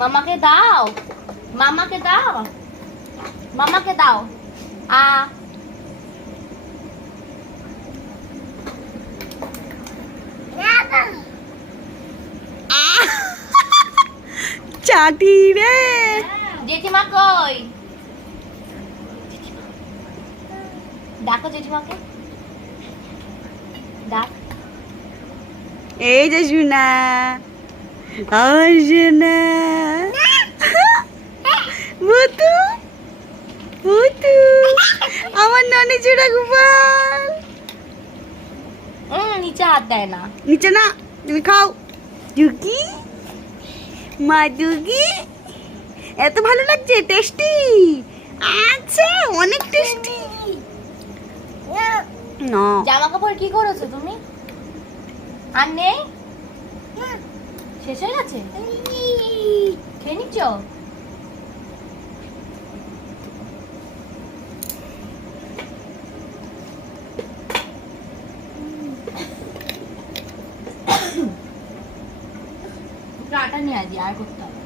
মামাকে দাও, মামাকে দাও, মামাকে দাও। চাটি রে। জেঠিমা কই? ডাকো জেঠিমাকে, ডাক। এই যে সোনা, আমার সোনা ভুতু, ভুতু আমার ননি চূড়া গোপাল। নিচে হাত দেয় না। নিচে না, তুমি খাও। দুগি, মা দুগি, এত ভালো লাগছে, টেস্টি। আচ্ছা, অনেক টেস্টি। না জামা কাপড় কি করেছো তুমি? আর নেই, শেষ হয়ে গেছে, খেয়ে নিচ্ছ? আটা নিয়ে আসি, আর করতে হবে।